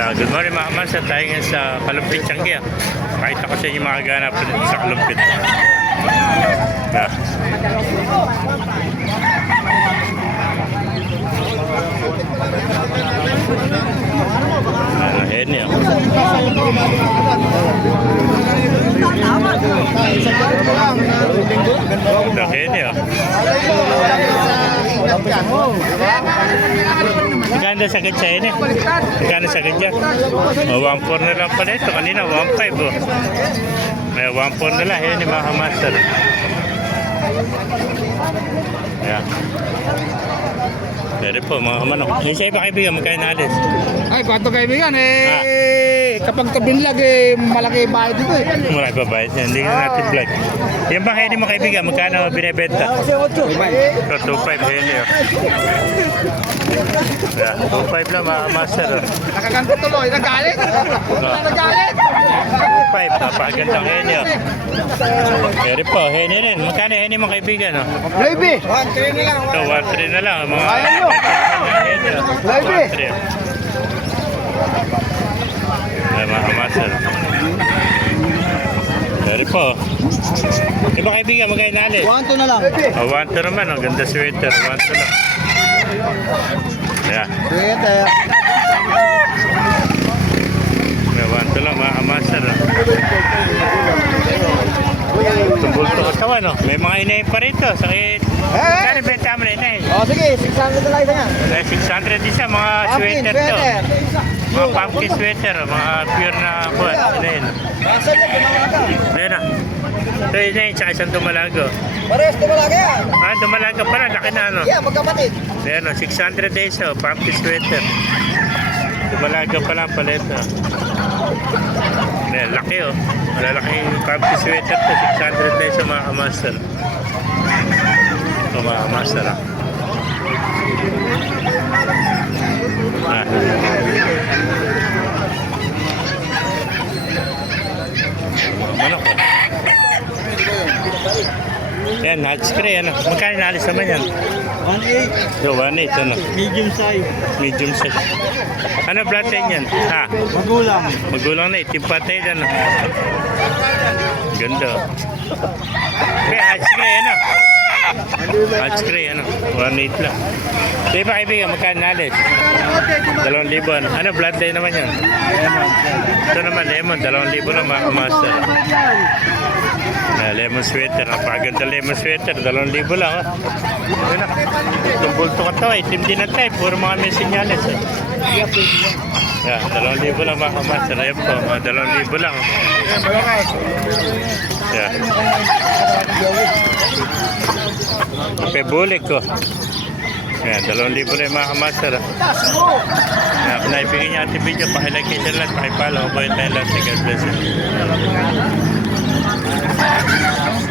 Good morning mga kamansa, tayo ngayon sa Kalumpit, Tiangge. Pakita ko sa inyo mga ganap sa Kalumpit. Ayan niya. Ayan niya. Maganda sa kanya ini. Maganda sa kanya. 1.4 na lang pala ito. Kanina 1.5 oh. May 1.4 na lang. Yan yung mga master. Ayan. Pwede po mga kamanok. Isa iba kaibigan, magkain alis. Ay, kwanto kaibigan kapag tabinlag malaki bayad dito Malaki pa bayad yan. Hindi ka natin vlog. Yung bang heni mo kaibigan, magkano binibenta? 2.5 heni oh. Yeah, 2.5 lang mga master oh. Nakaganto tuloy, nagalit. Nagalit. 2.5, napakagandang heni oh. Pwede po, heni rin. Magkano heni mo kaibigan oh? Baby, 1-3 na lang. So, 1.3 na lang. Mga Ayaw nyo. heni oh. Baby. 1.3. Ay, mga master. Pwede po. Iba kaibigan, magkain nalit. 1-2 na lang. 1.2 naman oh. Ganda sweater. 1.2 lang. Yeah. Sweater. May 1.2 lang mga master. Tumbol to katawan oh. May mga inayin pa rito. Sakit. Kano benta mo na inayin? Oh, sige, 600 na lang isa nga. 600 isa. Mga sweater to. Mga pumpkin sweater. Mga pure na kuwan. Inayin. Ayan na. Ito inayin. Tsaka isang dumalago. Pares ko malaki yan. Dumalago pa na. Laki na ano. Yeah, magkapatid. Ayan o. 600 days o. Pumpkin sweater. Dumalago pa lang pala ito. Ayan. Laki o. Malalaking pumpkin sweater to. 600 days o mga kamaster. Ito mga kamaster o. Manok o. Yan, hot spray, ano? Magkano naalis naman yan? 1.8. So, 1.8, ano? Medium size. Medium size. Ano bloodline yan? Ha? Magulang. Magulang na, itim patay, ano? Ganda. Okay, hot spray, ano? Hot spray, ano? 1.8 lang. So, iba kaibigan, magkano naalis? 2,000, ano? Ano bloodline naman yan? Ito naman, lemon, 2,000 lang, mga master. Lemon sweater, napakaganda lemon sweater, 2,000 lang oh. Yun na, itong bulto ka to itim din ang type, puro mga may sinyales eh. Yeah, 2,000 lang mga kamaster, ayun po, mga 2,000 lang oh. Yeah. Okay, bulik ko. Yan, 2,000 lang mga kamaster. Kaya kung naibigay niya ating video, pakilike kayo sa lahat, pakipalo, kabayan tayo lahat. God bless you.